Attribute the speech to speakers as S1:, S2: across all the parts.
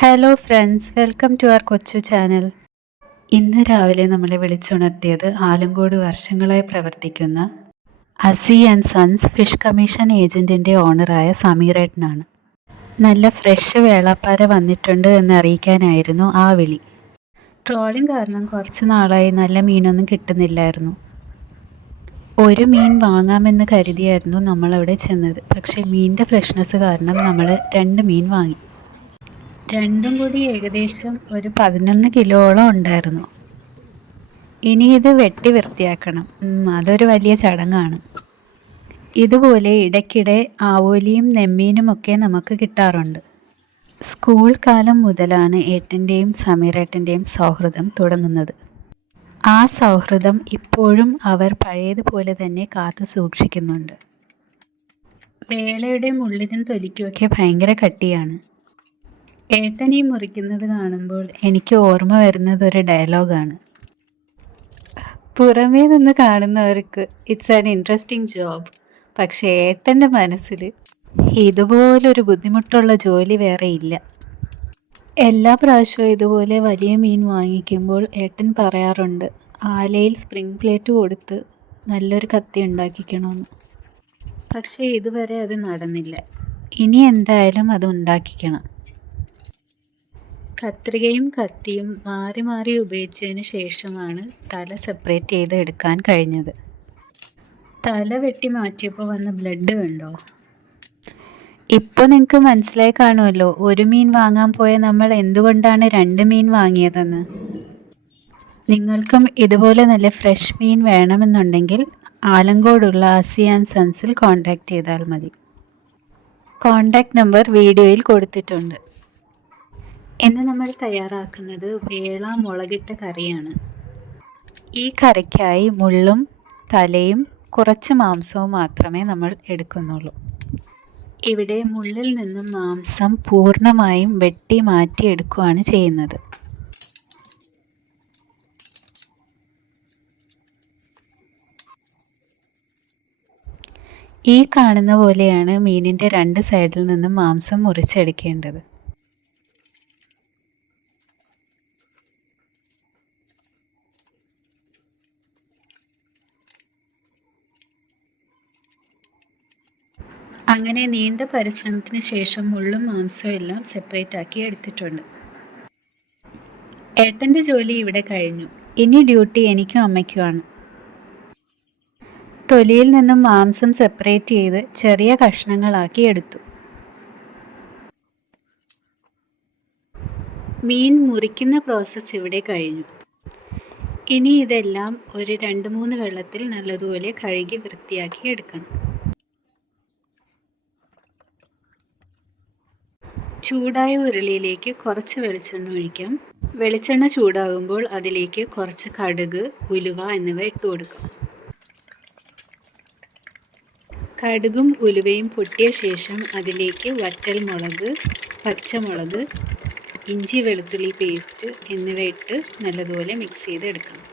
S1: Hello friends welcome to our കൊച്ചു channel ഇന്ന് രാവിലെ നമ്മളെ വിളിച്ചുണർത്തിയത് ആലങ്കോട് വർഷങ്ങളായി പ്രവർത്തിക്കുന്ന Asi and sons fish commission ഏജന്റിന്റെ ഓണറായ സമീറേട്ടനാണ്. നല്ല ഫ്രഷ് വേളാപ്പാര വന്നിട്ടുണ്ട് എന്ന് അറിയിക്കാനായിരുന്നു ആ വിളി. ട്രോളിംഗ് കാരണം കുറച്ച് നാളായി നല്ല മീനൊന്നും കിട്ടുന്നില്ലായിരുന്നു. ഒരു മീൻ വാങ്ങാമെന്ന് കരുതിയായിരുന്നു നമ്മളവിടെ ചെന്നത്. പക്ഷേ മീനിന്റെ ഫ്രഷ്നെസ് കാരണം നമ്മൾ രണ്ട് മീൻ വാങ്ങി. രണ്ടും കൂടി ഏകദേശം ഒരു പതിനൊന്ന് കിലോളം ഉണ്ടായിരുന്നു. ഇനി ഇത് വെട്ടി വൃത്തിയാക്കണം. അതൊരു വലിയ ചടങ്ങാണ്. ഇതുപോലെ ഇടയ്ക്കിടെ ആവോലിയും നെമ്മീനുമൊക്കെ നമുക്ക് കിട്ടാറുണ്ട്. സ്കൂൾ കാലം മുതലാണ് ഏട്ടന്റെയും സമീറേട്ടന്റെയും സൗഹൃദം തുടങ്ങുന്നത്. ആ സൗഹൃദം ഇപ്പോഴും അവർ പഴയതുപോലെ തന്നെ കാത്തു സൂക്ഷിക്കുന്നുണ്ട്. വേളയുടെ മുള്ളിനും തൊലിക്കുമൊക്കെ ഭയങ്കര കട്ടിയാണ്. ഏട്ടനെ മുറിക്കുന്നത് കാണുമ്പോൾ എനിക്ക് ഓർമ്മ വരുന്നത് ഒരു ഡയലോഗാണ്. പുറമേ നിന്ന് കാണുന്നവർക്ക് ഇറ്റ്സ് ആൻ ഇൻട്രസ്റ്റിംഗ് ജോബ് പക്ഷേ ഏട്ടന്റെ മനസ്സിൽ ഇതുപോലൊരു ബുദ്ധിമുട്ടുള്ള ജോലി വേറെ ഇല്ല. എല്ലാ പ്രാവശ്യവും ഇതുപോലെ വലിയ മീൻ വാങ്ങിക്കുമ്പോൾ ഏട്ടൻ പറയാറുണ്ട് ആലയിൽ സ്പ്രിംഗ് പ്ലേറ്റ് കൊടുത്ത് നല്ലൊരു കത്തി ഉണ്ടാക്കിക്കണമെന്ന് പക്ഷേ ഇതുവരെ അത് നടന്നില്ല. ഇനി എന്തായാലും അത് ഉണ്ടാക്കിക്കണം. കത്രികയും കത്തിയും മാറി മാറി ഉപയോഗിച്ചതിന് ശേഷമാണ് തല സെപ്പറേറ്റ് ചെയ്ത് എടുക്കാൻ കഴിഞ്ഞത്. തല വെട്ടി മാറ്റിയപ്പോൾ വന്ന ബ്ലഡ് കണ്ടോ? ഇപ്പോൾ നിങ്ങൾക്ക് മനസ്സിലായി കാണുമല്ലോ ഒരു മീൻ വാങ്ങാൻ പോയ നമ്മൾ എന്തുകൊണ്ടാണ് രണ്ട് മീൻ വാങ്ങിയതെന്ന്. നിങ്ങൾക്കും ഇതുപോലെ നല്ല ഫ്രഷ് മീൻ വേണമെന്നുണ്ടെങ്കിൽ ആലങ്കോടുള്ള ആസിയാൻ സൺസിൽ കോൺടാക്റ്റ് ചെയ്താൽ മതി. കോൺടാക്റ്റ് നമ്പർ വീഡിയോയിൽ കൊടുത്തിട്ടുണ്ട്. ഇന്ന് നമ്മൾ തയ്യാറാക്കുന്നത് വേള മുളകിട്ട കറിയാണ്. ഈ കറിക്കായി മുള്ളും തലയും കുറച്ച് മാംസവും മാത്രമേ നമ്മൾ എടുക്കുന്നുള്ളൂ. ഇവിടെ മുള്ളിൽ നിന്നും മാംസം പൂർണമായും വെട്ടി മാറ്റിയെടുക്കുകയാണ് ചെയ്യുന്നത്. ഈ കാണുന്ന പോലെയാണ് മീനിന്റെ രണ്ട് സൈഡിൽ നിന്നും മാംസം മുറിച്ചെടുക്കേണ്ടത്. അങ്ങനെ നീണ്ട പരിശ്രമത്തിന് ശേഷം മുള്ളും മാംസവും എല്ലാം സെപ്പറേറ്റ് ആക്കി എടുത്തിട്ടുണ്ട്. ഏട്ടന്റെ ജോലി ഇവിടെ കഴിഞ്ഞു. ഇനി ഡ്യൂട്ടി എനിക്കും അമ്മയ്ക്കുമാണ്. തൊലിയിൽ നിന്നും മാംസം സെപ്പറേറ്റ് ചെയ്ത് ചെറിയ കഷ്ണങ്ങളാക്കി എടുത്തു. മീൻ മുറിക്കുന്ന പ്രോസസ്സ് ഇവിടെ കഴിഞ്ഞു. ഇനി ഇതെല്ലാം ഒരു രണ്ട് മൂന്ന് വെള്ളത്തിൽ നല്ലതുപോലെ കഴുകി വൃത്തിയാക്കി എടുക്കണം. ചൂടായ ഉരുളിയിലേക്ക് കുറച്ച് വെളിച്ചെണ്ണ ഒഴിക്കാം. വെളിച്ചെണ്ണ ചൂടാകുമ്പോൾ അതിലേക്ക് കുറച്ച് കടുക് ഉലുവ എന്നിവ ഇട്ട് കൊടുക്കാം. കടുകും ഉലുവയും പൊട്ടിയ ശേഷം അതിലേക്ക് വറ്റൽ മുളക് പച്ചമുളക് ഇഞ്ചി വെളുത്തുള്ളി പേസ്റ്റ് എന്നിവ ഇട്ട് നല്ലതുപോലെ മിക്സ് ചെയ്തെടുക്കണം.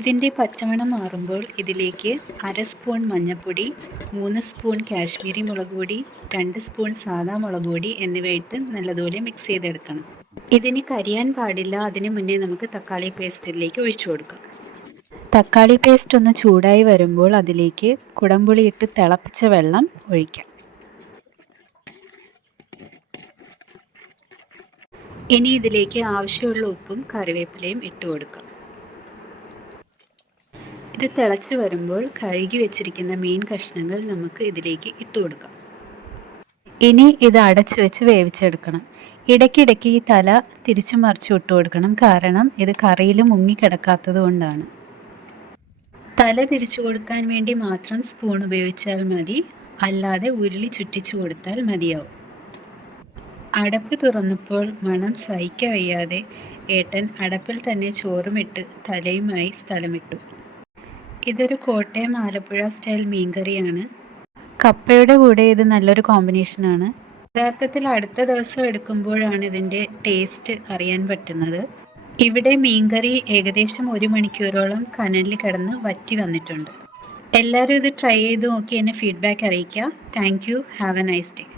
S1: ഇതിന്റെ പച്ചമണം മാറുമ്പോൾ ഇതിലേക്ക് അര സ്പൂൺ മഞ്ഞൾപ്പൊടി മൂന്ന് സ്പൂൺ കാശ്മീരി മുളക് പൊടി രണ്ട് സ്പൂൺ സാദാ മുളക് പൊടി എന്നിവ ഇട്ട് നല്ലതുപോലെ മിക്സ് ചെയ്തെടുക്കണം. ഇതിന് കരിയാൻ പാടില്ല അതിന് മുന്നേ നമുക്ക് തക്കാളി പേസ്റ്റ് ഇതിലേക്ക് ഒഴിച്ചു കൊടുക്കാം. തക്കാളി പേസ്റ്റ് ഒന്ന് ചൂടായി വരുമ്പോൾ അതിലേക്ക് കുടംപുളി ഇട്ട് തിളപ്പിച്ച വെള്ളം ഒഴിക്കാം. ഇനി ഇതിലേക്ക് ആവശ്യമുള്ള ഉപ്പും കറിവേപ്പിലയും ഇട്ട് കൊടുക്കാം. ഇത് തിളച്ച് വരുമ്പോൾ കഴുകി വെച്ചിരിക്കുന്ന മീൻ കഷ്ണങ്ങൾ നമുക്ക് ഇതിലേക്ക് ഇട്ട് കൊടുക്കാം. ഇനി ഇത് അടച്ചു വെച്ച് വേവിച്ചെടുക്കണം. ഇടയ്ക്കിടയ്ക്ക് ഈ തല തിരിച്ചു മറിച്ചു ഇട്ട് കൊടുക്കണം. കാരണം ഇത് കറിയിൽ മുങ്ങിക്കിടക്കാത്തത് കൊണ്ടാണ്. തല തിരിച്ചു കൊടുക്കാൻ വേണ്ടി മാത്രം സ്പൂൺ ഉപയോഗിച്ചാൽ മതി. അല്ലാതെ ഉരുളി ചുറ്റിച്ചു കൊടുത്താൽ മതിയാവും. അടപ്പ് തുറന്നപ്പോൾ മണം സഹിക്കവയ്യാതെ ഏട്ടൻ അടപ്പിൽ തന്നെ ചോറുമിട്ട് തലയുമായി സ്ഥലമിട്ടു. ഇതൊരു കോട്ടയം ആലപ്പുഴ സ്റ്റൈൽ മീൻകറിയാണ്. കപ്പയുടെ കൂടെ ഇത് നല്ലൊരു കോമ്പിനേഷനാണ് യഥാർത്ഥത്തിൽ അടുത്ത ദിവസം എടുക്കുമ്പോഴാണ് ഇതിന്റെ ടേസ്റ്റ് അറിയാൻ പറ്റുന്നത്. ഇവിടെ മീൻകറി ഏകദേശം ഒരു മണിക്കൂറോളം കനലിൽ കിടന്ന് വറ്റി വന്നിട്ടുണ്ട്. എല്ലാവരും ഇത് ട്രൈ ചെയ്ത് നോക്കി എന്നെ ഫീഡ്ബാക്ക് അറിയിക്കുക. Thank you have a nice day